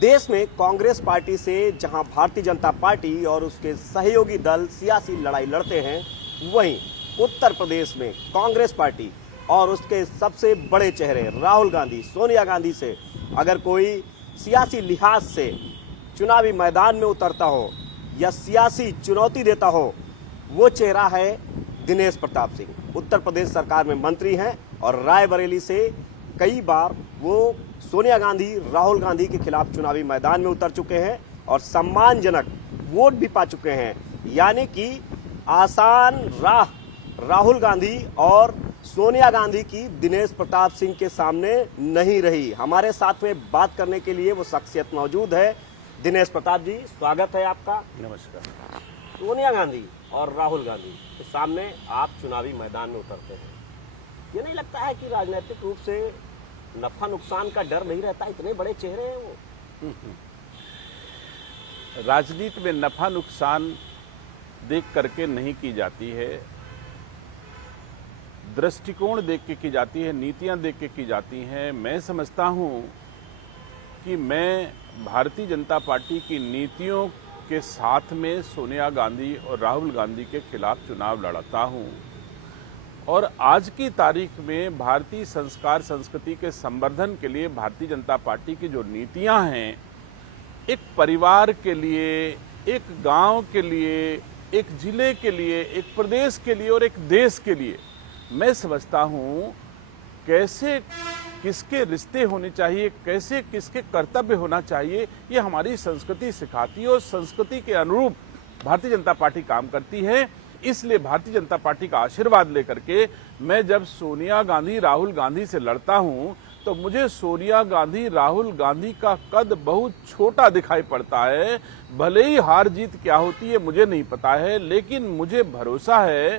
देश में कांग्रेस पार्टी से जहां भारतीय जनता पार्टी और उसके सहयोगी दल सियासी लड़ाई लड़ते हैं, वहीं उत्तर प्रदेश में कांग्रेस पार्टी और उसके सबसे बड़े चेहरे राहुल गांधी, सोनिया गांधी से अगर कोई सियासी लिहाज से चुनावी मैदान में उतरता हो या सियासी चुनौती देता हो, वो चेहरा है दिनेश प्रताप सिंह। उत्तर प्रदेश सरकार में मंत्री हैं और रायबरेली से कई बार वो सोनिया गांधी, राहुल गांधी के खिलाफ चुनावी मैदान में उतर चुके हैं और सम्मानजनक वोट भी पा चुके हैं। यानी कि आसान राह राहुल गांधी और सोनिया गांधी की दिनेश प्रताप सिंह के सामने नहीं रही। हमारे साथ में बात करने के लिए वो शख्सियत मौजूद है। दिनेश प्रताप जी, स्वागत है आपका। नमस्कार। सोनिया गांधी और राहुल गांधी के सामने आप चुनावी मैदान में उतरते हैं, ये नहीं लगता है कि राजनीतिक रूप से नफा नुकसान का डर नहीं रहता? इतने बड़े चेहरे हैं वो। राजनीति में नफा नुकसान देख करके नहीं की जाती है, दृष्टिकोण देख के की जाती है, नीतियां देख के की जाती हैं। मैं समझता हूं कि मैं भारतीय जनता पार्टी की नीतियों के साथ में सोनिया गांधी और राहुल गांधी के खिलाफ चुनाव लड़ता हूं और आज की तारीख में भारतीय संस्कार संस्कृति के संवर्धन के लिए भारतीय जनता पार्टी की जो नीतियां हैं, एक परिवार के लिए, एक गांव के लिए, एक जिले के लिए, एक प्रदेश के लिए और एक देश के लिए, मैं समझता हूं कैसे किसके रिश्ते होने चाहिए, कैसे किसके कर्तव्य होना चाहिए, ये हमारी संस्कृति सिखाती है और संस्कृति के अनुरूप भारतीय जनता पार्टी काम करती है। इसलिए भारतीय जनता पार्टी का आशीर्वाद लेकर के मैं जब सोनिया गांधी, राहुल गांधी से लड़ता हूं तो मुझे सोनिया गांधी, राहुल गांधी का कद बहुत छोटा दिखाई पड़ता है। भले ही हार जीत क्या होती है मुझे नहीं पता है, लेकिन मुझे भरोसा है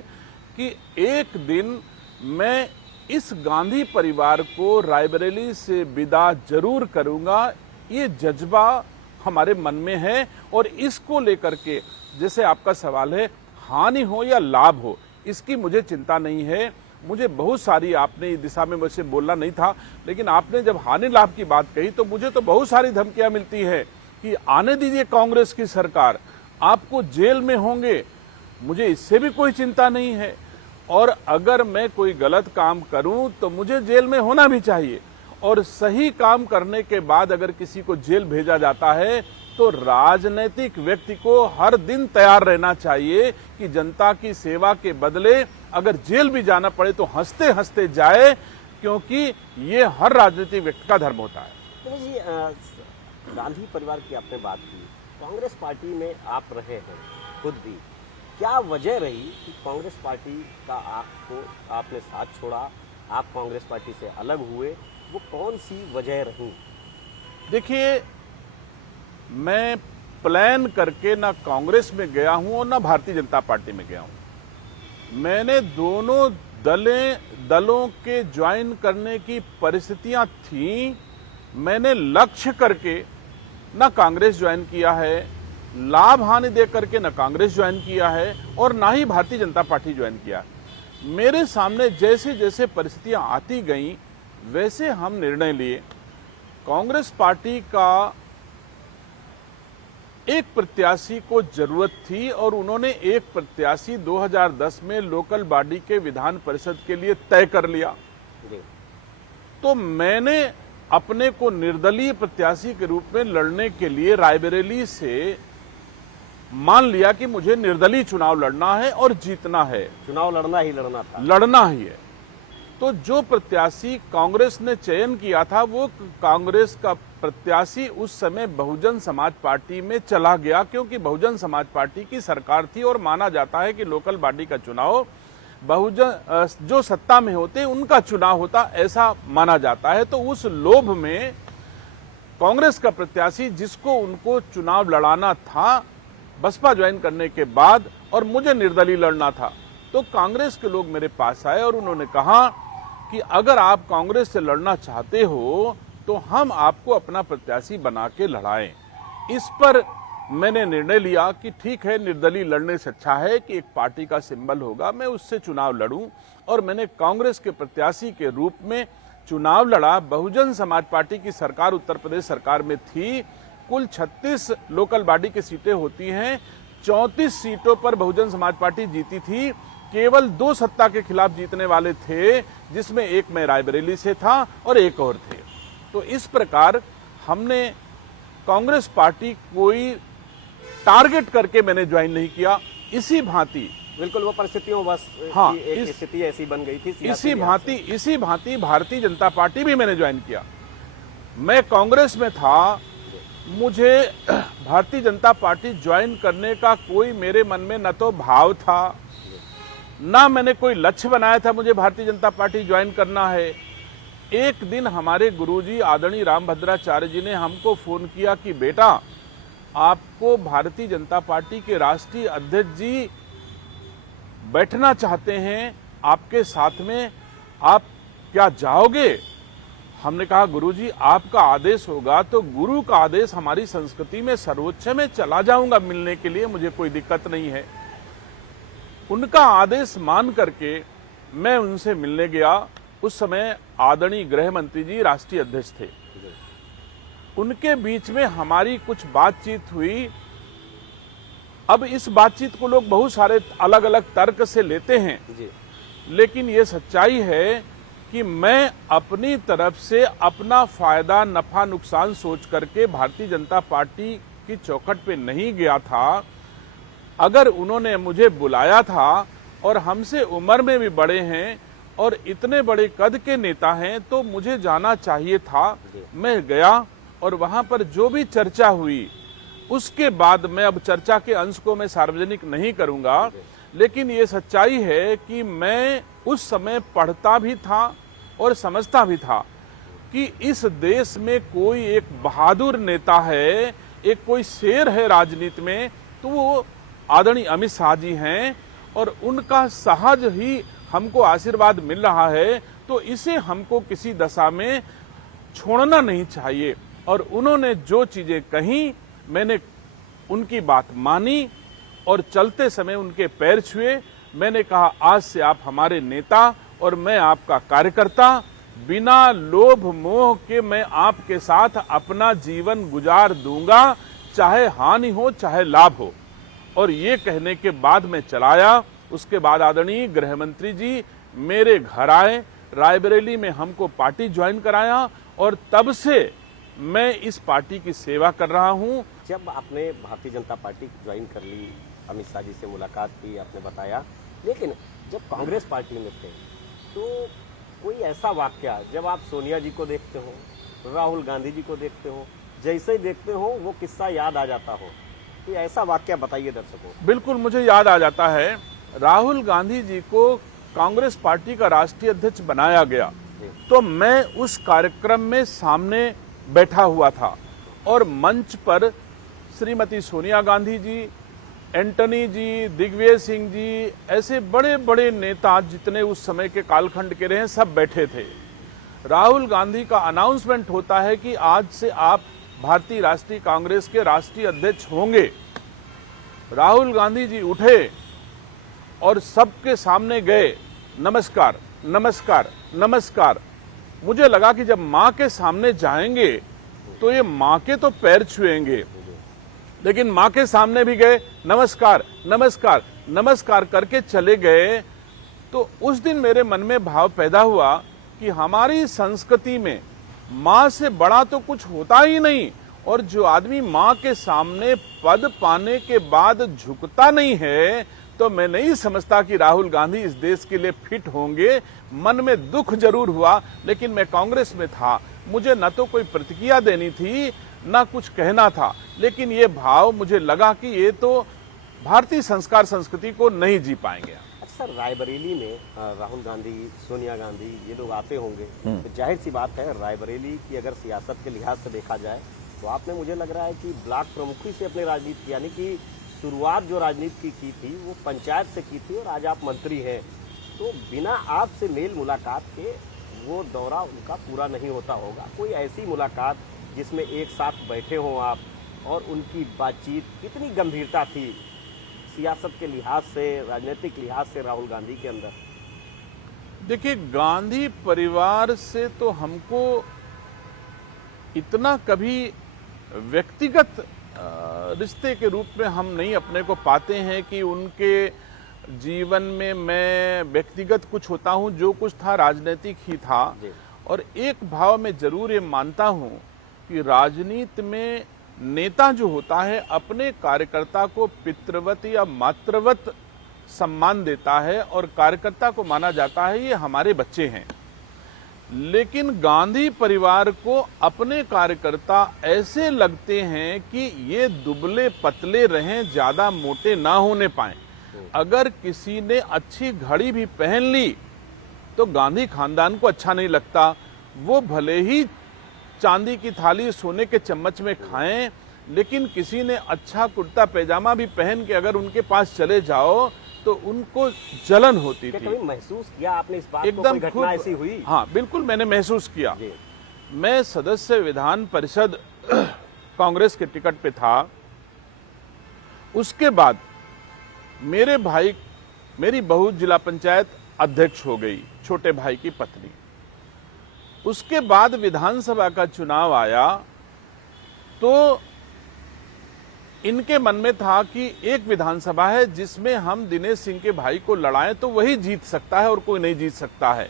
कि एक दिन मैं इस गांधी परिवार को रायबरेली से विदा जरूर करूंगा। ये जज्बा हमारे मन में है और इसको लेकर के, जैसे आपका सवाल है, हानि हो या लाभ हो, इसकी मुझे चिंता नहीं है। मुझे बहुत सारी, आपने इस दिशा में मुझसे बोलना नहीं था, लेकिन आपने जब हानि लाभ की बात कही तो मुझे तो बहुत सारी धमकियां मिलती है कि आने दीजिए कांग्रेस की सरकार, आपको जेल में होंगे। मुझे इससे भी कोई चिंता नहीं है और अगर मैं कोई गलत काम करूं तो मुझे जेल में होना भी चाहिए और सही काम करने के बाद अगर किसी को जेल भेजा जाता है तो राजनीतिक व्यक्ति को हर दिन तैयार रहना चाहिए कि जनता की सेवा के बदले अगर जेल भी जाना पड़े तो हंसते हंसते जाए, क्योंकि ये हर राजनीतिक व्यक्ति का धर्म होता है। तो जी, गांधी परिवार की आपने बात की, कांग्रेस पार्टी में आप रहे हैं खुद भी, क्या वजह रही कि कांग्रेस पार्टी का आपने साथ छोड़ा, आप कांग्रेस पार्टी से अलग हुए? वो कौन सी वजह रही? देखिए, मैं प्लान करके ना कांग्रेस में गया हूं और ना भारतीय जनता पार्टी में गया हूं। मैंने दोनों दलों के ज्वाइन करने की परिस्थितियां थीं। मैंने लक्ष्य करके ना कांग्रेस ज्वाइन किया है, लाभ हानि दे करके ना कांग्रेस ज्वाइन किया है और ना ही भारतीय जनता पार्टी ज्वाइन किया। मेरे सामने जैसे जैसे परिस्थितियां आती गईं वैसे हम निर्णय लिए। कांग्रेस पार्टी का एक प्रत्याशी को जरूरत थी और उन्होंने एक प्रत्याशी 2010 में लोकल बॉडी के विधान परिषद के लिए तय कर लिया। तो मैंने अपने को निर्दलीय प्रत्याशी के रूप में लड़ने के लिए रायबरेली से मान लिया कि मुझे निर्दलीय चुनाव लड़ना है और जीतना है। चुनाव लड़ना ही लड़ना था, लड़ना ही है। तो जो प्रत्याशी कांग्रेस ने चयन किया था वो कांग्रेस का प्रत्याशी उस समय बहुजन समाज पार्टी में चला गया, क्योंकि बहुजन समाज पार्टी की सरकार थी और माना जाता है कि लोकल बॉडी का चुनाव बहुजन जो सत्ता में होते उनका चुनाव होता, ऐसा माना जाता है। तो उस लोभ में कांग्रेस का प्रत्याशी जिसको उनको चुनाव लड़ाना था बसपा ज्वाइन करने के बाद, और मुझे निर्दलीय लड़ना था, तो कांग्रेस के लोग मेरे पास आए और उन्होंने कहा कि अगर आप कांग्रेस से लड़ना चाहते हो तो हम आपको अपना प्रत्याशी बना के लड़ाएं। इस पर मैंने निर्णय लिया कि ठीक है, निर्दलीय लड़ने से अच्छा है कि एक पार्टी का सिंबल होगा, मैं उससे चुनाव लड़ूं। और मैंने कांग्रेस के प्रत्याशी के रूप में चुनाव लड़ा। बहुजन समाज पार्टी की सरकार उत्तर प्रदेश सरकार में थी, कुल 36 लोकल बॉडी की सीटें होती हैं। 34 सीटों पर बहुजन समाज पार्टी जीती थी। केवल 2 सत्ता के खिलाफ जीतने वाले थे, जिसमें एक मैं रायबरेली से था और एक और थे। तो इस प्रकार हमने कांग्रेस पार्टी कोई टारगेट करके मैंने ज्वाइन नहीं किया। इसी भांति बिल्कुल वो परिस्थितियों बस हाँ, की एक स्थिति ऐसी बन गई थी इसी भांति भारतीय जनता पार्टी भी मैंने ज्वाइन किया। मैं कांग्रेस में था, मुझे भारतीय जनता पार्टी ज्वाइन करने का कोई मेरे मन में न तो भाव था, ना मैंने कोई लक्ष्य बनाया था मुझे भारतीय जनता पार्टी ज्वाइन करना है। एक दिन हमारे गुरुजी आदरणीय रामभद्राचार्य जी ने हमको फोन किया कि बेटा, आपको भारतीय जनता पार्टी के राष्ट्रीय अध्यक्ष जी बैठना चाहते हैं आपके साथ में, आप क्या जाओगे? हमने कहा गुरुजी आपका आदेश होगा तो गुरु का आदेश हमारी संस्कृति में सर्वोच्च में चला जाऊंगा मिलने के लिए, मुझे कोई दिक्कत नहीं है। उनका आदेश मान करके मैं उनसे मिलने गया। उस समय आदरणीय गृह मंत्री जी राष्ट्रीय अध्यक्ष थे। उनके बीच में हमारी कुछ बातचीत हुई। अब इस बातचीत को लोग बहुत सारे अलग अलग तर्क से लेते हैं जी। लेकिन ये सच्चाई है कि मैं अपनी तरफ से अपना फायदा नफा नुकसान सोच करके भारतीय जनता पार्टी की चौखट पे नहीं गया था। अगर उन्होंने मुझे बुलाया था और हमसे उम्र में भी बड़े हैं और इतने बड़े कद के नेता हैं तो मुझे जाना चाहिए था। मैं गया और वहां पर जो भी चर्चा हुई उसके बाद मैं अब चर्चा के अंश को मैं सार्वजनिक नहीं करूंगा, लेकिन ये सच्चाई है कि मैं उस समय पढ़ता भी था और समझता भी था कि इस देश में कोई एक बहादुर नेता है, एक कोई शेर है राजनीति में, तो वो आदरणीय अमित शाह जी हैं और उनका सहज ही हमको आशीर्वाद मिल रहा है, तो इसे हमको किसी दशा में छोड़ना नहीं चाहिए। और उन्होंने जो चीजें कही मैंने उनकी बात मानी और चलते समय उनके पैर छुए। मैंने कहा आज से आप हमारे नेता और मैं आपका कार्यकर्ता, बिना लोभ मोह के मैं आपके साथ अपना जीवन गुजार दूंगा, चाहे हानि हो चाहे लाभ हो। और ये कहने के बाद मैं चलाया। उसके बाद आदरणीय गृह मंत्री जी मेरे घर आए, रायबरेली में हमको पार्टी ज्वाइन कराया और तब से मैं इस पार्टी की सेवा कर रहा हूं। जब आपने भारतीय जनता पार्टी ज्वाइन कर ली, अमित शाह जी से मुलाकात की, आपने बताया, लेकिन जब कांग्रेस पार्टी में थे तो कोई ऐसा वाकया जब आप सोनिया जी को देखते हो, राहुल गांधी जी को देखते हो, जैसे ही देखते हो वो किस्सा याद आ जाता हो, कि ऐसा वाकया बताइए दर्शकों। बिल्कुल मुझे याद आ जाता है। राहुल गांधी जी को कांग्रेस पार्टी का राष्ट्रीय अध्यक्ष बनाया गया तो मैं उस कार्यक्रम में सामने बैठा हुआ था और मंच पर श्रीमती सोनिया गांधी जी, एंटनी जी, दिग्विजय सिंह जी, ऐसे बड़े बड़े नेता जितने उस समय के कालखंड के रहे सब बैठे थे। राहुल गांधी का अनाउंसमेंट होता है कि आज से आप भारतीय राष्ट्रीय कांग्रेस के राष्ट्रीय अध्यक्ष होंगे। राहुल गांधी जी उठे और सबके सामने गए, नमस्कार नमस्कार नमस्कार। मुझे लगा कि जब माँ के सामने जाएंगे तो ये माँ के तो पैर छुएंगे, लेकिन माँ के सामने भी गए, नमस्कार नमस्कार नमस्कार करके चले गए। तो उस दिन मेरे मन में भाव पैदा हुआ कि हमारी संस्कृति में माँ से बड़ा तो कुछ होता ही नहीं, और जो आदमी माँ के सामने पद पाने के बाद झुकता नहीं है तो मैं नहीं समझता कि राहुल गांधी इस देश के लिए फिट होंगे। मन में दुख जरूर हुआ, लेकिन मैं कांग्रेस में था, मुझे न तो कोई प्रतिक्रिया देनी थी न कुछ कहना था, लेकिन ये भाव मुझे लगा कि ये तो भारतीय संस्कार संस्कृति को नहीं जी पाएंगे। अच्छा, रायबरेली में राहुल गांधी, सोनिया गांधी ये लोग आते होंगे, तो जाहिर सी बात है रायबरेली की अगर सियासत के लिहाज से देखा जाए तो आपने, मुझे लग रहा है कि ब्लॉक प्रमुखी से अपने राजनीति, यानी कि शुरुआत जो राजनीति की थी वो पंचायत से की थी और आज आप मंत्री हैं, तो बिना आपसे मेल मुलाकात के वो दौरा उनका पूरा नहीं होता होगा। कोई ऐसी मुलाकात जिसमें एक साथ बैठे हों आप और उनकी बातचीत कितनी गंभीरता थी सियासत के लिहाज से, राजनीतिक लिहाज से राहुल गांधी के अंदर? देखिए, गांधी परिवार से तो हमको इतना कभी व्यक्तिगत रिश्ते के रूप में हम नहीं अपने को पाते हैं कि उनके जीवन में मैं व्यक्तिगत कुछ होता हूं, जो कुछ था राजनीतिक ही था। और एक भाव में जरूर ये मानता हूं कि राजनीति में नेता जो होता है अपने कार्यकर्ता को पितृवत या मातृवत सम्मान देता है और कार्यकर्ता को माना जाता है ये हमारे बच्चे हैं। लेकिन गांधी परिवार को अपने कार्यकर्ता ऐसे लगते हैं कि ये दुबले पतले रहें, ज्यादा मोटे ना होने पाए। अगर किसी ने अच्छी घड़ी भी पहन ली तो गांधी खानदान को अच्छा नहीं लगता। वो भले ही चांदी की थाली सोने के चम्मच में खाएं, लेकिन किसी ने अच्छा कुर्ता पैजामा भी पहन के अगर उनके पास चले जाओ तो उनको जलन होती थी। कभी महसूस किया आपने इस बात को? एकदम कोई घटना ऐसी हुई? हाँ, बिल्कुल मैंने महसूस किया। मैं सदस्य विधान परिषद कांग्रेस के टिकट पे था। उसके बाद मेरी बहू जिला पंचायत अध्यक्ष हो गई, छोटे भाई की पत्नी। उसके बाद विधानसभा का चुनाव आया तो इनके मन में था कि एक विधानसभा है जिसमें हम दिनेश सिंह के भाई को लड़ाएं तो वही जीत सकता है और कोई नहीं जीत सकता है।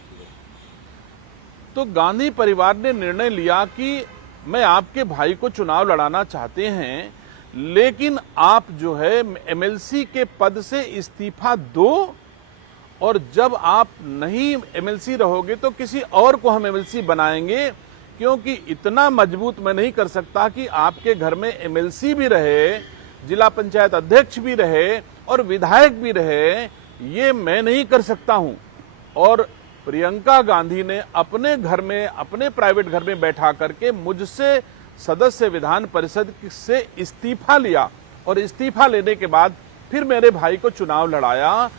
तो गांधी परिवार ने निर्णय लिया कि मैं आपके भाई को चुनाव लड़ाना चाहते हैं, लेकिन आप जो है एमएलसी के पद से इस्तीफा दो, और जब आप नहीं एमएलसी रहोगे तो किसी और को हम एमएलसी बनाएंगे, क्योंकि इतना मजबूत मैं नहीं कर सकता कि आपके घर में एमएलसी भी रहे, जिला पंचायत अध्यक्ष भी रहे और विधायक भी रहे, ये मैं नहीं कर सकता हूं। और प्रियंका गांधी ने अपने घर में, अपने प्राइवेट घर में बैठा करके मुझसे सदस्य विधान परिषद से इस्तीफा लिया, और इस्तीफा लेने के बाद फिर मेरे भाई को चुनाव लड़ाया।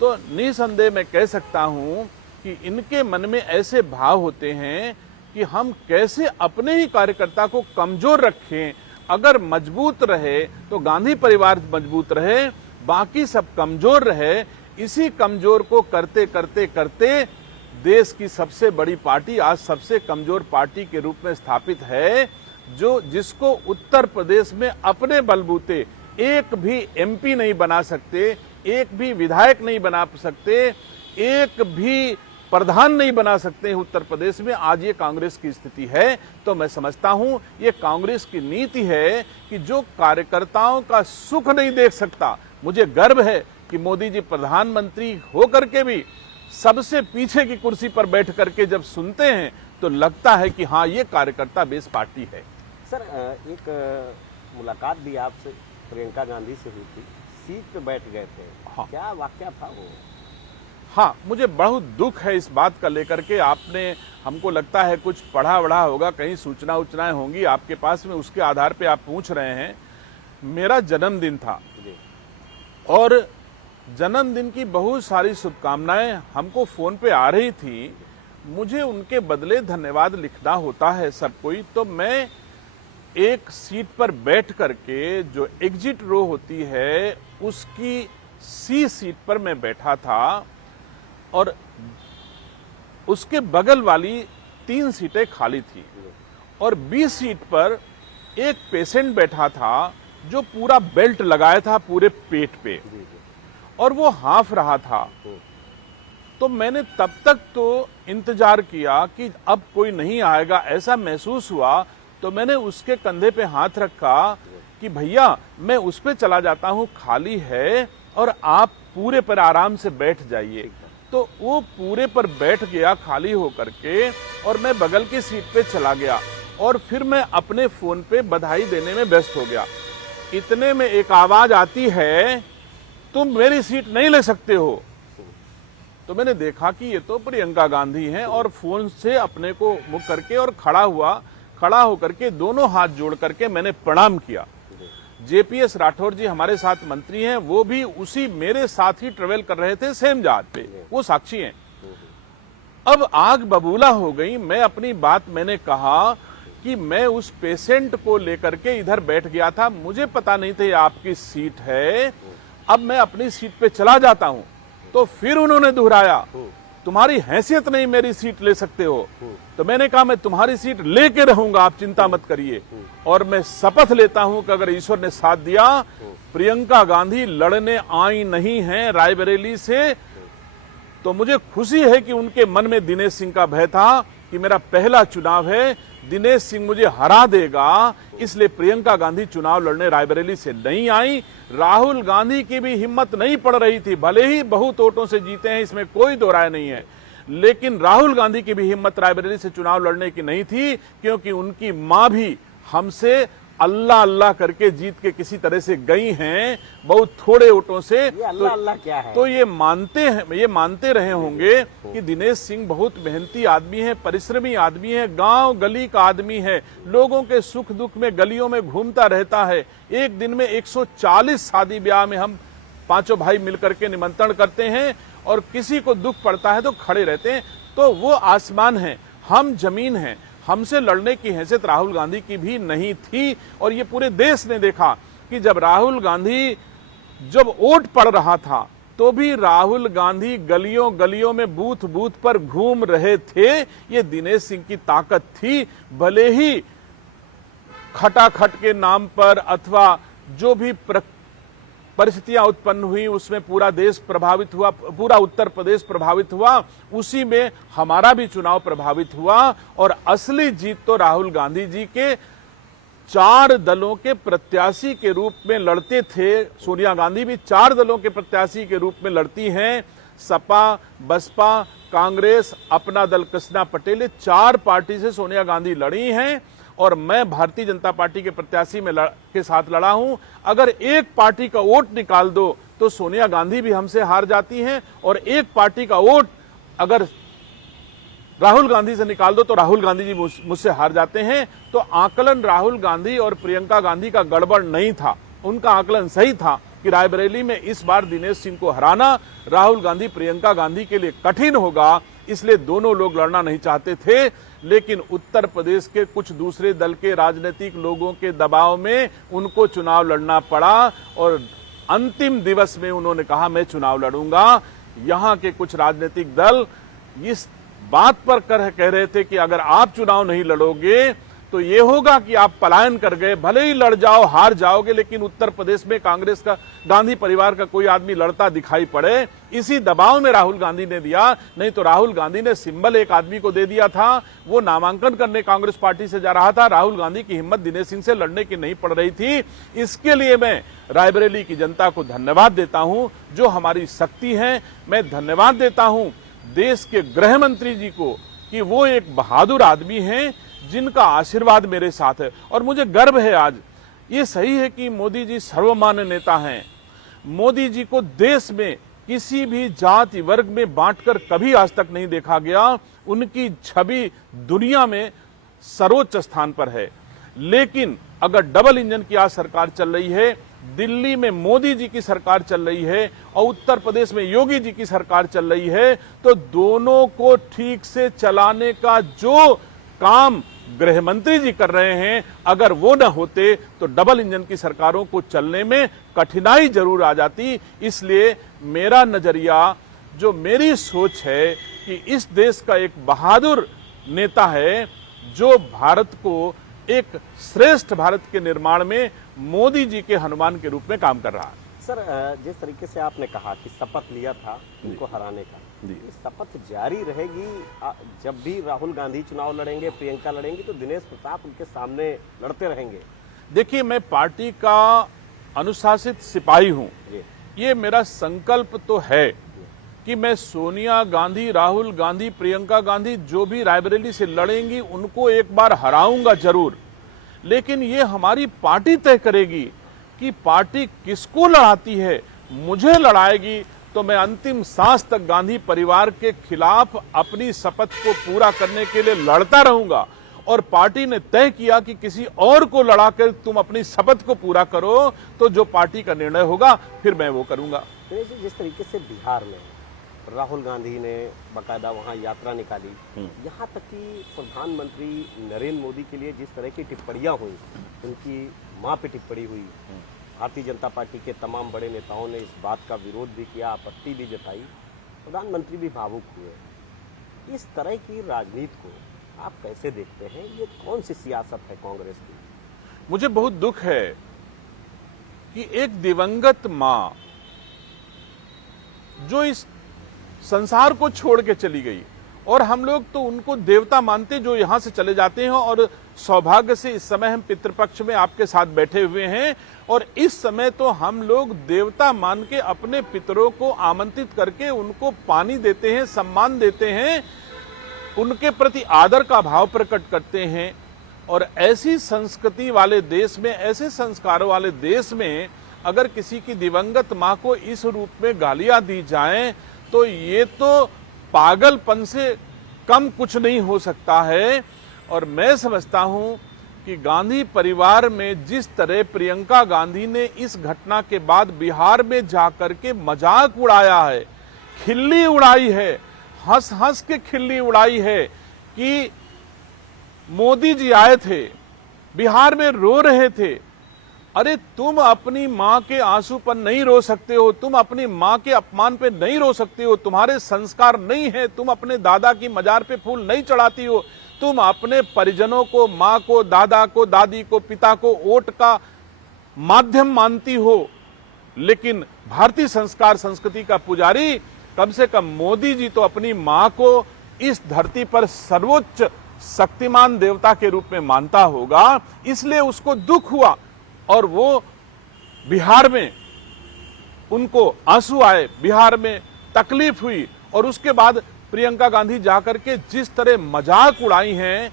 तो निसंदेह मैं कह सकता हूं कि इनके मन में ऐसे भाव होते हैं कि हम कैसे अपने ही कार्यकर्ता को कमजोर रखें। अगर मजबूत रहे तो गांधी परिवार मजबूत रहे, बाकी सब कमजोर रहे। इसी कमजोर को करते करते करते देश की सबसे बड़ी पार्टी आज सबसे कमजोर पार्टी के रूप में स्थापित है, जिसको उत्तर प्रदेश में अपने बलबूते एक भी एमपी नहीं बना सकते, एक भी विधायक नहीं बना सकते, एक भी प्रधान नहीं बना सकते हैं उत्तर प्रदेश में। आज ये कांग्रेस की स्थिति है। तो मैं समझता हूं ये कांग्रेस की नीति है कि जो कार्यकर्ताओं का सुख नहीं देख सकता। मुझे गर्व है कि मोदी जी प्रधानमंत्री होकर के भी सबसे पीछे की कुर्सी पर बैठ करके जब सुनते हैं तो लगता है कि हाँ, ये कार्यकर्ता बेस पार्टी है। सर, एक मुलाकात भी आपसे प्रियंका गांधी से हुई थी, सीट पे बैठ गए थे। हाँ। क्या वाकया था वो? हाँ, मुझे बहुत दुख है इस बात का लेकर के। आपने, हमको लगता है कुछ पढ़ा वढ़ा होगा, कहीं सूचनाएं होंगी आपके पास में, उसके आधार पे आप पूछ रहे हैं। मेरा जन्मदिन था और जन्मदिन की बहुत सारी शुभकामनाएं हमको फोन पे आ रही थी। मुझे उनके बदले धन्यवाद लिखना होता है सब कोई। तो मैं एक सीट पर बैठ करके, जो एग्जिट रो होती है उसकी सी सीट पर मैं बैठा था, और उसके बगल वाली 3 सीटें खाली थी, और 20 सीट पर एक पेशेंट बैठा था जो पूरा बेल्ट लगाया था पूरे पेट पे, और वो हाफ रहा था। तो मैंने तब तक तो इंतजार किया कि अब कोई नहीं आएगा, ऐसा महसूस हुआ। तो मैंने उसके कंधे पे हाथ रखा कि भैया मैं उस पे चला जाता हूँ, खाली है, और आप पूरे पर आराम से बैठ जाइए। तो वो पूरे पर बैठ गया खाली होकर के, और मैं बगल की सीट पे चला गया, और फिर मैं अपने फोन पे बधाई देने में व्यस्त हो गया। इतने में एक आवाज आती है, तुम मेरी सीट नहीं ले सकते हो। तो मैंने देखा कि ये तो प्रियंका गांधी हैं, और फोन से अपने को मुख करके और खड़ा होकर के दोनों हाथ जोड़ करके मैंने प्रणाम किया। जेपीएस राठौर जी हमारे साथ मंत्री हैं, वो भी उसी मेरे साथ ही ट्रेवल कर रहे थे सेम जहाज पे, वो साक्षी हैं। अब आग बबूला हो गई। मैं अपनी बात मैंने कहा कि मैं उस पेशेंट को लेकर के इधर बैठ गया था, मुझे पता नहीं था ये आपकी सीट है, अब मैं अपनी सीट पे चला जाता हूं। तो फिर उन्होंने दोहराया, तुम्हारी हैसियत नहीं मेरी सीट ले सकते हो। तो मैंने कहा मैं तुम्हारी सीट लेके रहूंगा, आप चिंता मत करिए। और मैं शपथ लेता हूं कि अगर ईश्वर ने साथ दिया, प्रियंका गांधी लड़ने आई नहीं है रायबरेली से, तो मुझे खुशी है कि उनके मन में दिनेश सिंह का भय था कि मेरा पहला चुनाव है, दिनेश सिंह मुझे हरा देगा, इसलिए प्रियंका गांधी चुनाव लड़ने रायबरेली से नहीं आई। राहुल गांधी की भी हिम्मत नहीं पड़ रही थी, भले ही बहुत वोटों से जीते हैं, इसमें कोई दो राय नहीं है, लेकिन राहुल गांधी की भी हिम्मत रायबरेली से चुनाव लड़ने की नहीं थी, क्योंकि उनकी मां भी हमसे अल्लाह अल्लाह करके जीत के किसी तरह से गई हैं, बहुत थोड़े वोटों से। ये अल्लाह अल्लाह क्या है? तो ये मानते रहे होंगे कि दिनेश सिंह बहुत मेहनती आदमी है, परिश्रमी आदमी है, गांव गली का आदमी है, लोगों के सुख दुख में गलियों में घूमता रहता है। एक दिन में 140 शादी ब्याह में हम पांचों भाई मिलकर के निमंत्रण करते हैं, और किसी को दुख पड़ता है तो खड़े रहते हैं। तो वो आसमान है, हम जमीन हैं। हमसे लड़ने की हैसियत राहुल गांधी की भी नहीं थी। और ये पूरे देश ने देखा कि जब राहुल गांधी जब वोट पड़ रहा था, तो भी राहुल गांधी गलियों गलियों में बूथ बूथ पर घूम रहे थे। ये दिनेश सिंह की ताकत थी। भले ही खटाखट के नाम पर अथवा जो भी परिस्थितियां उत्पन्न हुई उसमें पूरा देश प्रभावित हुआ, पूरा उत्तर प्रदेश प्रभावित हुआ, उसी में हमारा भी चुनाव प्रभावित हुआ। और असली जीत तो राहुल गांधी जी के 4 दलों के प्रत्याशी के रूप में लड़ते थे। सोनिया गांधी भी 4 दलों के प्रत्याशी के रूप में लड़ती हैं। सपा, बसपा, कांग्रेस, अपना दल कृष्णा पटेल, 4 पार्टी से सोनिया गांधी लड़ी हैं, और मैं भारतीय जनता पार्टी के प्रत्याशी के साथ लड़ा हूं। अगर एक पार्टी का वोट निकाल दो तो सोनिया गांधी भी हमसे हार जाती हैं, और एक पार्टी का वोट अगर राहुल गांधी से निकाल दो तो राहुल गांधी जी मुझसे हार जाते हैं। तो आकलन राहुल गांधी और प्रियंका गांधी का गड़बड़ नहीं था, उनका आकलन सही था कि रायबरेली में इस बार दिनेश सिंह को हराना राहुल गांधी प्रियंका गांधी के लिए कठिन होगा, इसलिए दोनों लोग लड़ना नहीं चाहते थे। लेकिन उत्तर प्रदेश के कुछ दूसरे दल के राजनीतिक लोगों के दबाव में उनको चुनाव लड़ना पड़ा, और अंतिम दिवस में उन्होंने कहा मैं चुनाव लड़ूंगा। यहां के कुछ राजनीतिक दल इस बात पर कह रहे थे कि अगर आप चुनाव नहीं लड़ोगे तो ये होगा कि आप पलायन कर गए, भले ही लड़ जाओ हार जाओगे, लेकिन उत्तर प्रदेश में कांग्रेस का, गांधी परिवार का कोई आदमी लड़ता दिखाई पड़े। इसी दबाव में राहुल गांधी ने दिया, नहीं तो राहुल गांधी ने सिंबल एक आदमी को दे दिया था, वो नामांकन करने कांग्रेस पार्टी से जा रहा था। राहुल गांधी की हिम्मत दिनेश सिंह से लड़ने की नहीं पड़ रही थी। इसके लिए मैं रायबरेली की जनता को धन्यवाद देता हूं, जो हमारी शक्ति है। मैं धन्यवाद देता हूं देश के गृह मंत्री जी को कि वो एक बहादुर आदमी हैं, जिनका आशीर्वाद मेरे साथ है। और मुझे गर्व है आज, ये सही है कि मोदी जी सर्वमान्य नेता हैं। मोदी जी को देश में किसी भी जाति वर्ग में बांटकर कभी आज तक नहीं देखा गया। उनकी छवि दुनिया में सर्वोच्च स्थान पर है। लेकिन अगर डबल इंजन की आज सरकार चल रही है, दिल्ली में मोदी जी की सरकार चल रही है और उत्तर प्रदेश में योगी जी की सरकार चल रही है, तो दोनों को ठीक से चलाने का जो काम गृह मंत्री जी कर रहे हैं, अगर वो न होते तो डबल इंजन की सरकारों को चलने में कठिनाई जरूर आ जाती। इसलिए मेरा नजरिया, जो मेरी सोच है कि इस देश का एक बहादुर नेता है, जो भारत को एक श्रेष्ठ भारत के निर्माण में मोदी जी के हनुमान के रूप में काम कर रहा है। सर, जिस तरीके से आपने कहा कि शपथ लिया था उनको हराने का, ये शपथ जारी रहेगी? जब भी राहुल गांधी चुनाव लड़ेंगे, प्रियंका लड़ेंगी, तो दिनेश प्रताप उनके सामने लड़ते रहेंगे? देखिए, मैं पार्टी का अनुशासित सिपाही हूं। ये मेरा संकल्प तो है कि मैं सोनिया गांधी, राहुल गांधी, प्रियंका गांधी जो भी रायबरेली से लड़ेंगी उनको एक बार हराऊंगा जरूर। लेकिन ये हमारी पार्टी तय करेगी कि पार्टी किसको लड़ाती है। मुझे लड़ाएगी तो मैं अंतिम सांस तक गांधी परिवार के खिलाफ अपनी शपथ को पूरा करने के लिए लड़ता रहूंगा। और पार्टी ने तय किया कि किसी और को लड़ाकर तुम अपनी शपथ को पूरा करो, तो जो पार्टी का निर्णय होगा फिर मैं वो करूंगा। जिस तरीके से बिहार में राहुल गांधी ने बाकायदा वहां यात्रा निकाली, यहाँ तक कि प्रधानमंत्री नरेंद्र मोदी के लिए जिस तरह की टिप्पणियां हुई, उनकी मां पे टिप्पणी हुई, भारतीय जनता पार्टी के तमाम बड़े नेताओं ने इस बात का विरोध भी किया, आपत्ति भी जताई, प्रधानमंत्री भी भावुक हुए। इस तरह की राजनीति को आप कैसे देखते हैं? ये कौन सी सियासत है कांग्रेस की? मुझे बहुत दुख है कि एक दिवंगत मां जो इस संसार को छोड़ के चली गई, और हम लोग तो उनको देवता मानते जो यहां से चले जाते हैं, और सौभाग्य से इस समय हम पितृपक्ष में आपके साथ बैठे हुए हैं, और इस समय तो हम लोग देवता मान के अपने पितरों को आमंत्रित करके उनको पानी देते हैं, सम्मान देते हैं, उनके प्रति आदर का भाव प्रकट करते हैं। और ऐसी संस्कृति वाले देश में, ऐसे संस्कारों वाले देश में अगर किसी की दिवंगत मां को इस रूप में गालियां दी जाएं, तो ये तो पागलपन से कम कुछ नहीं हो सकता है। और मैं समझता हूं कि गांधी परिवार में जिस तरह प्रियंका गांधी ने इस घटना के बाद बिहार में जाकर के मजाक उड़ाया है, खिल्ली उड़ाई है, हंस हंस के खिल्ली उड़ाई है कि मोदी जी आए थे, बिहार में रो रहे थे। अरे तुम अपनी मां के आंसू पर नहीं रो सकते हो, तुम अपनी मां के अपमान पे नहीं रो सकते हो, तुम्हारे संस्कार नहीं है, तुम अपने दादा की मजार पे फूल नहीं चढ़ाती हो, तुम अपने परिजनों को, मां को, दादा को, दादी को, पिता को वोट का माध्यम मानती हो। लेकिन भारतीय संस्कार संस्कृति का पुजारी कम से कम मोदी जी तो अपनी मां को इस धरती पर सर्वोच्च शक्तिमान देवता के रूप में मानता होगा, इसलिए उसको दुख हुआ और वो बिहार में उनको आंसू आए, बिहार में तकलीफ हुई। और उसके बाद प्रियंका गांधी जाकर के जिस तरह मजाक उड़ाई हैं,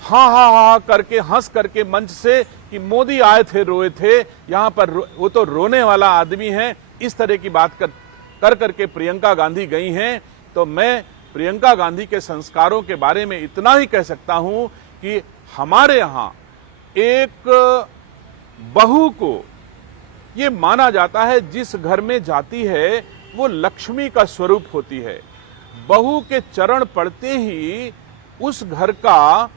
हा हा हा करके, हंस करके मंच से कि मोदी आए थे, रोए थे, यहां पर वो तो रोने वाला आदमी है, इस तरह की बात कर करके प्रियंका गांधी गई हैं। तो मैं प्रियंका गांधी के संस्कारों के बारे में इतना ही कह सकता हूं कि हमारे यहां एक बहू को ये माना जाता है, जिस घर में जाती है वो लक्ष्मी का स्वरूप होती है। बहू के चरण पड़ते ही उस घर का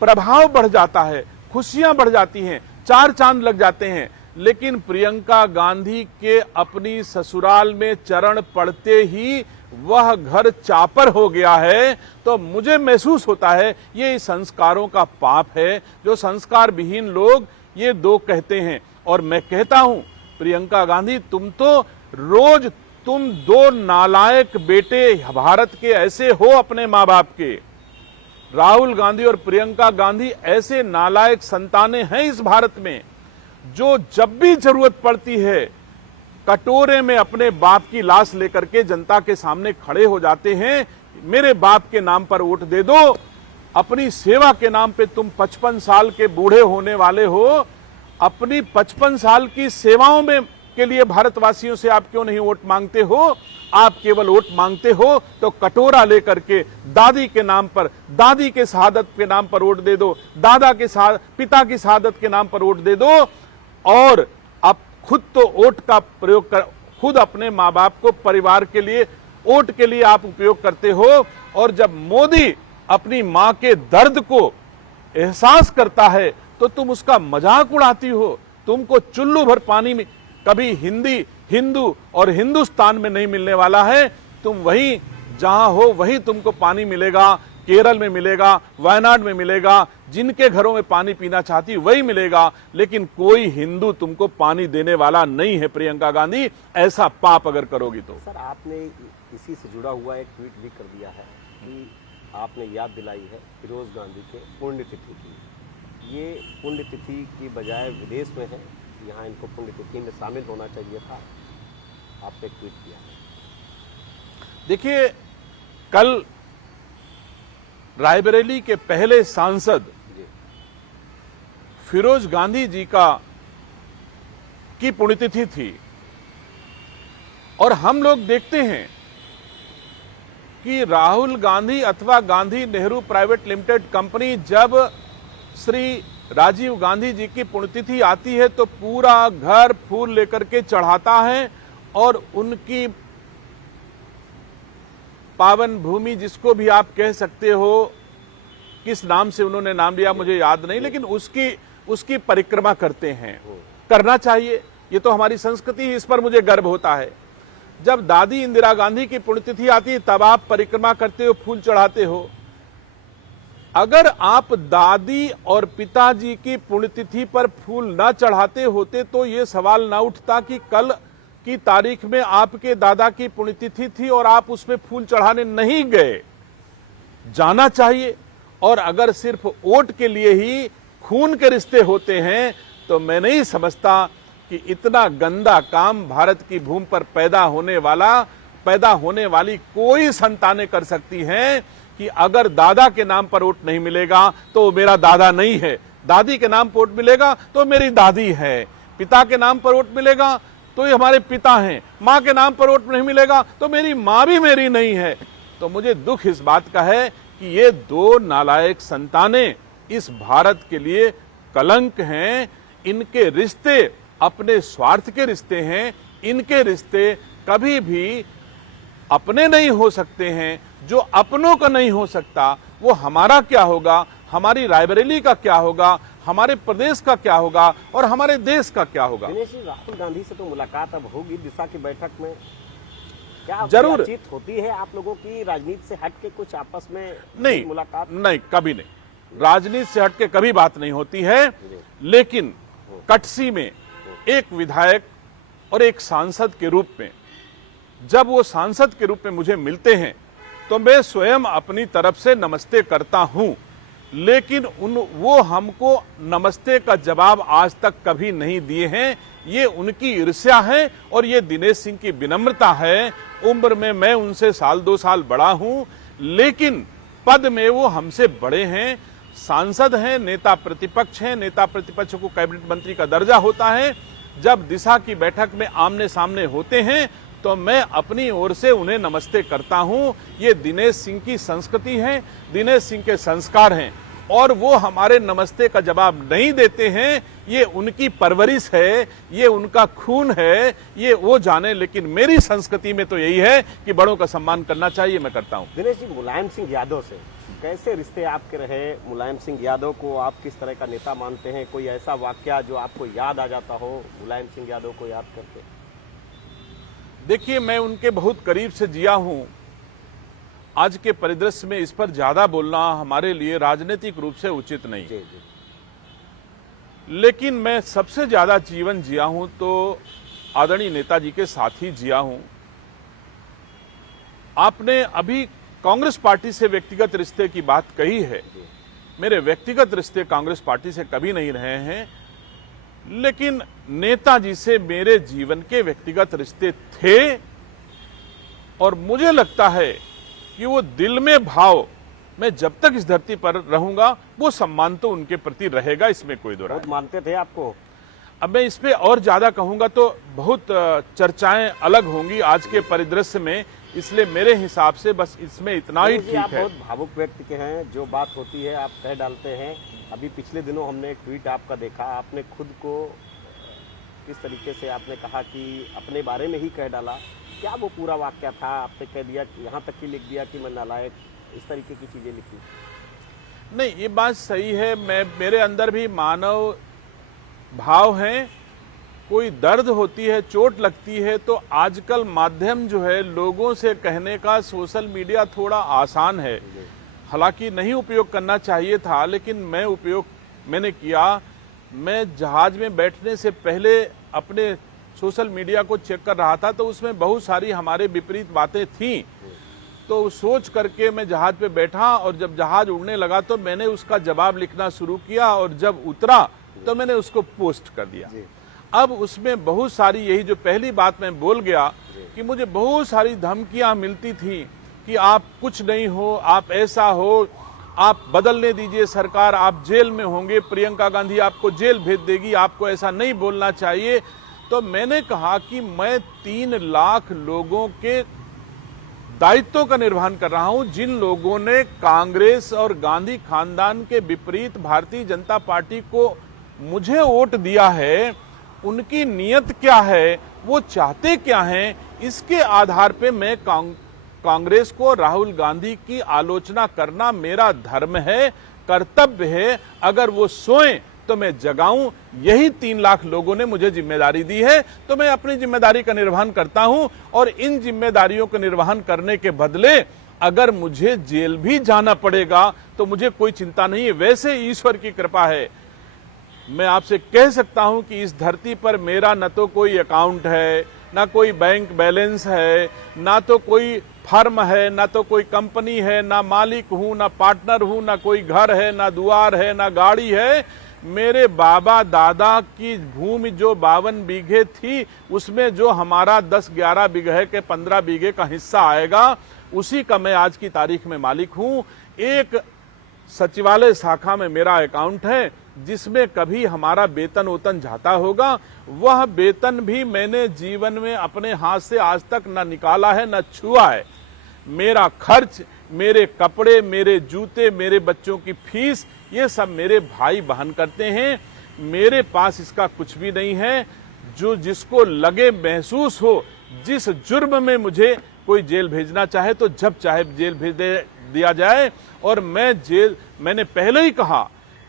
प्रभाव बढ़ जाता है, खुशियां बढ़ जाती हैं, चार चांद लग जाते हैं। लेकिन प्रियंका गांधी के अपनी ससुराल में चरण पड़ते ही वह घर चापर हो गया है। तो मुझे महसूस होता है ये इस संस्कारों का पाप है, जो संस्कार विहीन लोग ये दो कहते हैं। और मैं कहता हूं प्रियंका गांधी, तुम तो रोज तुम दो नालायक बेटे भारत के ऐसे हो अपने मां बाप के। राहुल गांधी और प्रियंका गांधी ऐसे नालायक संतानें हैं इस भारत में, जो जब भी जरूरत पड़ती है कटोरे में अपने बाप की लाश लेकर के जनता के सामने खड़े हो जाते हैं। मेरे बाप के नाम पर वोट दे दो। अपनी सेवा के नाम पे तुम 55 साल के बूढ़े होने वाले हो, अपनी 55 साल की सेवाओं में के लिए भारतवासियों से आप क्यों नहीं वोट मांगते हो? आप केवल वोट मांगते हो तो कटोरा लेकर के दादी के नाम पर, दादी के शहादत के नाम पर वोट दे दो, पिता की शहादत के नाम पर वोट दे दो, और अब खुद तो वोट का प्रयोग कर, खुद अपने मां बाप को, परिवार के लिए, वोट के लिए आप उपयोग करते हो। और जब मोदी अपनी मां के दर्द को एहसास करता है तो तुम उसका मजाक उड़ाती हो। तुमको चुल्लू भर पानी में कभी हिंदू और हिंदुस्तान में नहीं मिलने वाला है। तुम वहीं जहां हो वहीं तुमको पानी मिलेगा, केरल में मिलेगा, वायनाड में मिलेगा, जिनके घरों में पानी पीना चाहती वही मिलेगा। लेकिन कोई हिंदू तुमको पानी देने वाला नहीं है प्रियंका गांधी, ऐसा पाप अगर करोगी तो। सर, आपने इसी से जुड़ा हुआ एक ट्वीट भी कर दिया है कि आपने याद दिलाई है फिरोज गांधी के पुण्यतिथि की। ये पुण्यतिथि की बजाय विदेश में है, यहाँ इनको पुण्यतिथि में शामिल होना चाहिए था, आपने ट्वीट किया है। देखिए, कल रायबरेली के पहले सांसद फिरोज गांधी जी की पुण्यतिथि थी, और हम लोग देखते हैं कि राहुल गांधी अथवा Gandhi Nehru private limited company जब श्री राजीव गांधी जी की पुण्यतिथि आती है तो पूरा घर फूल लेकर के चढ़ाता है, और उनकी पावन भूमि, जिसको भी आप कह सकते हो, किस नाम से उन्होंने नाम लिया मुझे याद नहीं, लेकिन उसकी परिक्रमा करते हैं। करना चाहिए, ये तो हमारी संस्कृति है, इस पर मुझे गर्व होता है। जब दादी इंदिरा गांधी की पुण्यतिथि आती है तब आप परिक्रमा करते हो, फूल चढ़ाते हो। अगर आप दादी और पिताजी की पुण्यतिथि पर फूल न चढ़ाते होते तो यह सवाल ना उठता कि कल की तारीख में आपके दादा की पुण्यतिथि थी और आप उसमें फूल चढ़ाने नहीं गए। जाना चाहिए। और अगर सिर्फ वोट के लिए ही खून के रिश्ते होते हैं तो मैं नहीं समझता कि इतना गंदा काम भारत की भूमि पर पैदा होने वाली कोई संतानें कर सकती हैं कि अगर दादा के नाम पर वोट नहीं मिलेगा तो वो मेरा दादा नहीं है, दादी के नाम पर वोट मिलेगा तो मेरी दादी है, पिता के नाम पर वोट मिलेगा तो ये हमारे पिता हैं, माँ के नाम पर वोट नहीं मिलेगा तो मेरी माँ भी मेरी नहीं है। तो मुझे दुख इस बात का है कि ये दो नालायक संतानें इस भारत के लिए कलंक हैं। इनके रिश्ते अपने स्वार्थ के रिश्ते हैं। इनके रिश्ते कभी भी अपने नहीं हो सकते हैं। जो अपनों का नहीं हो सकता वो हमारा क्या होगा, हमारी रायबरेली का क्या होगा, हमारे प्रदेश का क्या होगा और हमारे देश का क्या होगा। दिनेश जी, राहुल गांधी से तो मुलाकात अब होगी दिशा की बैठक में, क्या जरूर बातचीत होती है आप लोगों की राजनीति से हट के कुछ आपस में? नहीं, मुलाकात नहीं, कभी नहीं। राजनीति से हट के कभी बात नहीं होती है। लेकिन कटसी में एक विधायक और एक सांसद के रूप में जब वो सांसद के रूप में मुझे मिलते हैं तो मैं स्वयं अपनी तरफ से नमस्ते करता हूं। लेकिन वो हमको नमस्ते का जवाब आज तक कभी नहीं दिए हैं। ये उनकी ईर्ष्या है और ये दिनेश सिंह की विनम्रता है। उम्र में मैं उनसे साल 2 साल बड़ा हूं, लेकिन पद में वो हमसे बड़े हैं। सांसद हैं, नेता प्रतिपक्ष हैं। नेता प्रतिपक्ष को कैबिनेट मंत्री का दर्जा होता है। जब दिशा की बैठक में आमने सामने होते हैं तो मैं अपनी ओर से उन्हें नमस्ते करता हूं। ये दिनेश सिंह की संस्कृति है, दिनेश सिंह के संस्कार हैं और वो हमारे नमस्ते का जवाब नहीं देते हैं। ये उनकी परवरिश है, ये उनका खून है, ये वो जाने। लेकिन मेरी संस्कृति में तो यही है कि बड़ों का सम्मान करना चाहिए, मैं करता हूं। दिनेश जी, मुलायम सिंह यादव से कैसे रिश्ते आपके रहे? मुलायम सिंह यादव को आप किस तरह का नेता मानते हैं? कोई ऐसा वाकया जो आपको याद आ जाता हो मुलायम सिंह यादव को याद करके? देखिए, मैं उनके बहुत करीब से जिया हूं। आज के परिदृश्य में इस पर ज्यादा बोलना हमारे लिए राजनीतिक रूप से उचित नहीं। जी जी। लेकिन मैं सबसे ज्यादा जीवन जिया हूं तो आदरणीय नेताजी के साथ ही जिया हूं। आपने अभी कांग्रेस पार्टी से व्यक्तिगत रिश्ते की बात कही है। मेरे व्यक्तिगत रिश्ते कांग्रेस पार्टी से कभी नहीं रहे हैं, लेकिन नेताजी से मेरे जीवन के व्यक्तिगत रिश्ते थे और मुझे लगता है कि वो दिल में भाव, मैं जब तक इस धरती पर रहूंगा वो सम्मान तो उनके प्रति रहेगा, इसमें कोई दो राय नहीं। बहुत मानते थे आपको? अब मैं इस पे और ज्यादा कहूंगा तो बहुत चर्चाएं अलग होंगी आज के परिदृश्य में, इसलिए मेरे हिसाब से बस इसमें इतना ही ठीक आप है। बहुत भावुक व्यक्ति के हैं, जो बात होती है आप कह डालते हैं। अभी पिछले दिनों हमने एक ट्वीट आपका देखा, आपने खुद को किस तरीके से आपने कहा कि अपने बारे में ही कह डाला। क्या वो पूरा वाक्य था? आपने कह दिया, यहाँ तक ही लिख दिया कि मैं नालायक, इस तरीके की चीजें लिखी? नहीं, ये बात सही है। मेरे अंदर भी मानव भाव हैं। कोई दर्द होती है, चोट लगती है तो आजकल माध्यम जो है लोगों से कहने का, सोशल मीडिया थोड़ा आसान है। हालांकि नहीं उपयोग करना चाहिए था, लेकिन मैंने किया। मैं जहाज में बैठने से पहले अपने सोशल मीडिया को चेक कर रहा था तो उसमें बहुत सारी हमारे विपरीत बातें थीं। तो सोच करके मैं जहाज पे बैठा और जब जहाज उड़ने लगा तो मैंने उसका जवाब लिखना शुरू किया और जब उतरा तो मैंने उसको पोस्ट कर दिया। अब उसमें बहुत सारी, यही जो पहली बात मैं बोल गया कि मुझे बहुत सारी धमकियां मिलती थी कि आप कुछ नहीं हो, आप ऐसा हो, आप बदलने दीजिए सरकार, आप जेल में होंगे, प्रियंका गांधी आपको जेल भेज देगी, आपको ऐसा नहीं बोलना चाहिए। तो मैंने कहा कि मैं 3 लाख लोगों के दायित्वों का निर्वहन कर रहा हूं। जिन लोगों ने कांग्रेस और गांधी खानदान के विपरीत भारतीय जनता पार्टी को मुझे वोट दिया है, उनकी नीयत क्या है, वो चाहते क्या हैं, इसके आधार पे मैं कांग्रेस को, राहुल गांधी की आलोचना करना मेरा धर्म है, कर्तव्य है। अगर वो सोएं तो मैं जगाऊं। यही 3 लाख लोगों ने मुझे जिम्मेदारी दी है, तो मैं अपनी जिम्मेदारी का निर्वहन करता हूं। और इन जिम्मेदारियों का निर्वहन करने के बदले अगर मुझे जेल भी जाना पड़ेगा तो मुझे कोई चिंता नहीं है। वैसे ईश्वर की कृपा है, मैं आपसे कह सकता हूं कि इस धरती पर मेरा न तो कोई अकाउंट है, ना कोई बैंक बैलेंस है, ना तो कोई फर्म है, ना तो कोई कंपनी है, ना मालिक हूं, ना पार्टनर हूं, ना कोई घर है, ना दुआर है, ना गाड़ी है। मेरे बाबा दादा की भूमि जो 52 बीघे थी, उसमें जो हमारा 10-11 बीघे के 15 बीघे का हिस्सा आएगा, उसी का मैं आज की तारीख में मालिक हूं। एक सचिवालय शाखा में मेरा अकाउंट है, जिसमें कभी हमारा वेतन वोतन जाता होगा, वह वेतन भी मैंने जीवन में अपने हाथ से आज तक न निकाला है, न छुआ है। मेरा खर्च, मेरे कपड़े, मेरे जूते, मेरे बच्चों की फीस, ये सब मेरे भाई बहन करते हैं। मेरे पास इसका कुछ भी नहीं है। जो जिसको लगे, महसूस हो, जिस जुर्म में मुझे कोई जेल भेजना चाहे तो जब चाहे जेल भेज दिया जाए। और मैंने पहले ही कहा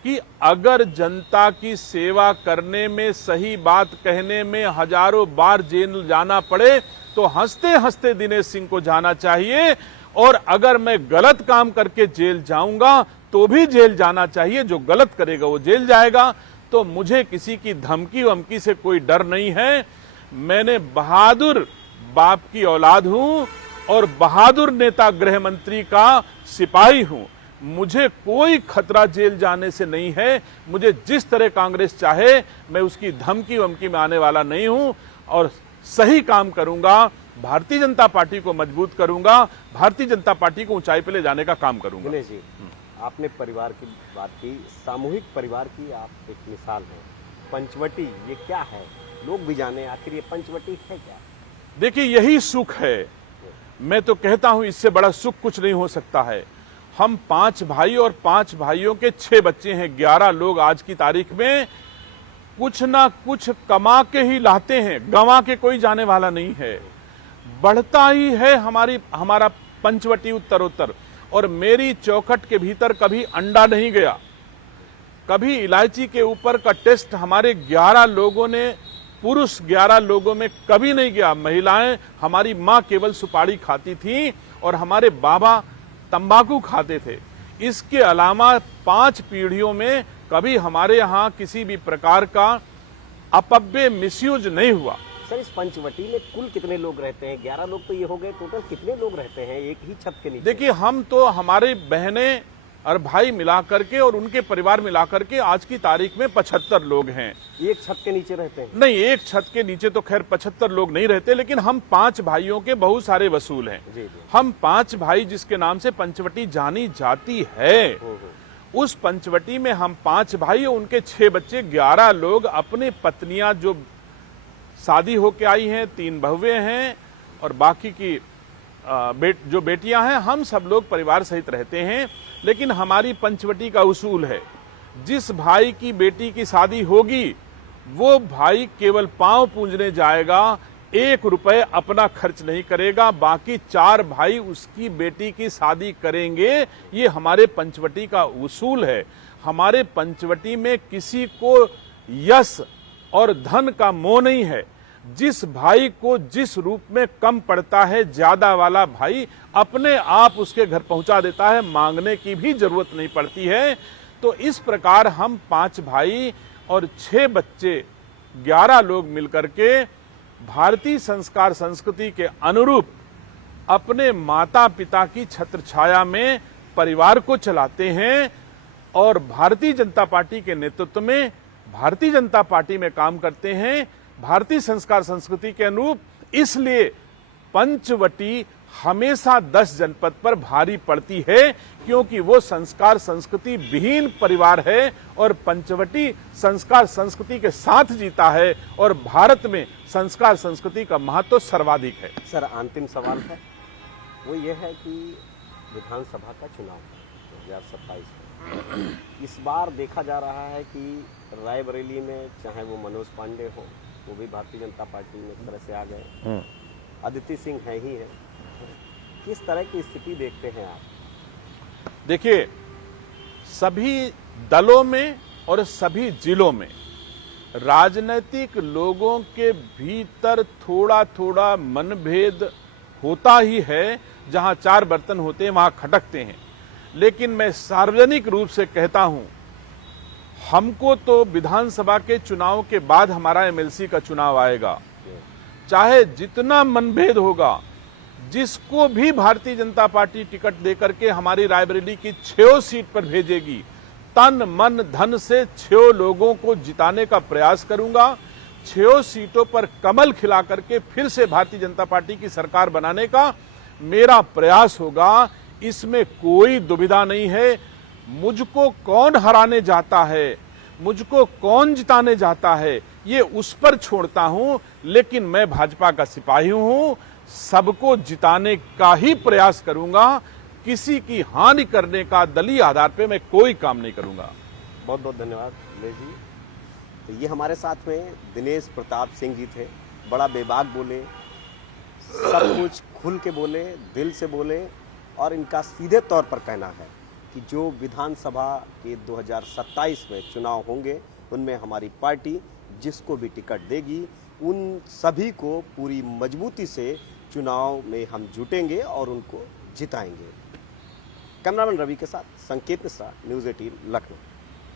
कि अगर जनता की सेवा करने में, सही बात कहने में हजारों बार जेल जाना पड़े तो हंसते हंसते दिनेश सिंह को जाना चाहिए। और अगर मैं गलत काम करके जेल जाऊंगा तो भी जेल जाना चाहिए। जो गलत करेगा वो जेल जाएगा। तो मुझे किसी की धमकी वमकी से कोई डर नहीं है। मैंने बहादुर बाप की औलाद हूं और बहादुर नेता गृह मंत्री का सिपाही हूं। मुझे कोई खतरा जेल जाने से नहीं है। मुझे जिस तरह कांग्रेस चाहे, मैं उसकी धमकी वमकी में आने वाला नहीं हूं और सही काम करूंगा। भारतीय जनता पार्टी को मजबूत करूंगा, भारतीय जनता पार्टी को ऊंचाई पे ले जाने का काम करूंगा। दिनेश जी, आपने परिवार की बात की, सामूहिक परिवार की आप एक मिसाल हैं। पंचवटी ये क्या है, लोग भी जाने आखिर ये पंचवटी है क्या? देखिए, यही सुख है। मैं तो कहता हूं इससे बड़ा सुख कुछ नहीं हो सकता है। हम 5 भाई और 5 भाइयों के 6 बच्चे हैं। 11 लोग आज की तारीख में कुछ ना कुछ कमा के ही लाते हैं, गंवा के कोई जाने वाला नहीं है। बढ़ता ही है हमारा पंचवटी उत्तरोत्तर। और मेरी चौखट के भीतर कभी अंडा नहीं गया, कभी इलायची के ऊपर का टेस्ट हमारे 11 लोगों ने, पुरुष 11 लोगों में कभी नहीं गया। महिलाएं, हमारी मां केवल सुपारी खाती थी और हमारे बाबा तंबाकू खाते थे। इसके अलावा 5 पीढ़ियों में कभी हमारे यहाँ किसी भी प्रकार का अपव्यय, मिसयूज नहीं हुआ। सर, इस पंचवटी में कुल कितने लोग रहते हैं? 11 लोग तो ये हो गए, टोटल कितने लोग रहते हैं एक ही छत के नीचे? देखिए, हम तो हमारे बहनें और भाई मिलाकर के और उनके परिवार मिलाकर के आज की तारीख में 75 लोग हैं। एक छत के नीचे रहते हैं? नहीं, एक छत के नीचे तो खैर 75 लोग नहीं रहते, लेकिन हम 5 भाइयों के बहुत सारे वसूल हैं। जी। हम 5 भाई जिसके नाम से पंचवटी जानी जाती है, उस पंचवटी में हम 5 भाई और उनके 6 बच्चे, 11 लोग अपनी पत्नियां जो शादी होके आई हैं, 3 बहुएं हैं और बाकी की जो बेटियां हैं, हम सब लोग परिवार सहित रहते हैं। लेकिन हमारी पंचवटी का उसूल है, जिस भाई की बेटी की शादी होगी वो भाई केवल पांव पूजने जाएगा, 1 रुपए अपना खर्च नहीं करेगा, बाकी 4 भाई उसकी बेटी की शादी करेंगे। ये हमारे पंचवटी का उसूल है। हमारे पंचवटी में किसी को यश और धन का मोह नहीं है। जिस भाई को जिस रूप में कम पड़ता है, ज्यादा वाला भाई अपने आप उसके घर पहुंचा देता है, मांगने की भी जरूरत नहीं पड़ती है। तो इस प्रकार हम 5 भाई और 6 बच्चे, 11 लोग मिलकर के भारतीय संस्कार संस्कृति के अनुरूप अपने माता पिता की छत्र छाया में परिवार को चलाते हैं और भारतीय जनता पार्टी के नेतृत्व में भारतीय जनता पार्टी में काम करते हैं, भारतीय संस्कार संस्कृति के अनुरूप। इसलिए पंचवटी हमेशा 10 जनपद पर भारी पड़ती है, क्योंकि वो संस्कार संस्कृति विहीन परिवार है और पंचवटी संस्कार संस्कृति के साथ जीता है और भारत में संस्कार संस्कृति का महत्व सर्वाधिक है। सर, अंतिम सवाल है, वो ये है कि विधानसभा का चुनाव 2027 में इस बार देखा जा रहा है कि रायबरेली में चाहे वो मनोज पांडे हो, वो भी भारतीय जनता पार्टी में एक तरह से आ गए, अदिति सिंह है ही है। किस तरह की स्थिति देखते हैं आप? देखिए, सभी दलों में और सभी जिलों में राजनीतिक लोगों के भीतर थोड़ा थोड़ा मनभेद होता ही है। जहां चार बर्तन होते हैं वहां खटकते हैं। लेकिन मैं सार्वजनिक रूप से कहता हूं, हमको तो विधानसभा के चुनाव के बाद हमारा एमएलसी का चुनाव आएगा। चाहे जितना मनभेद होगा, जिसको भी भारतीय जनता पार्टी टिकट देकर के हमारी रायबरेली की 6 सीट पर भेजेगी, तन मन धन से 6 लोगों को जिताने का प्रयास करूंगा। 6 सीटों पर कमल खिला करके फिर से भारतीय जनता पार्टी की सरकार बनाने का मेरा प्रयास होगा। इसमें कोई दुविधा नहीं है। मुझको कौन हराने जाता है, मुझको कौन जिताने जाता है, ये उस पर छोड़ता हूं। लेकिन मैं भाजपा का सिपाही हूं, सबको जिताने का ही प्रयास करूंगा। किसी की हानि करने का दलीय आधार पे मैं कोई काम नहीं करूंगा। बहुत बहुत धन्यवाद दिनेश जी। तो ये हमारे साथ में दिनेश प्रताप सिंह जी थे। बड़ा बेबाक बोले, सब कुछ खुल के बोले, दिल से बोले, और इनका सीधे तौर पर कहना है कि जो विधानसभा के 2027 में चुनाव होंगे उनमें हमारी पार्टी जिसको भी टिकट देगी उन सभी को पूरी मजबूती से चुनाव में हम जुटेंगे और उनको जिताएंगे। कैमरामैन रवि के साथ संकेत मिश्रा, न्यूज़ 18 लखनऊ।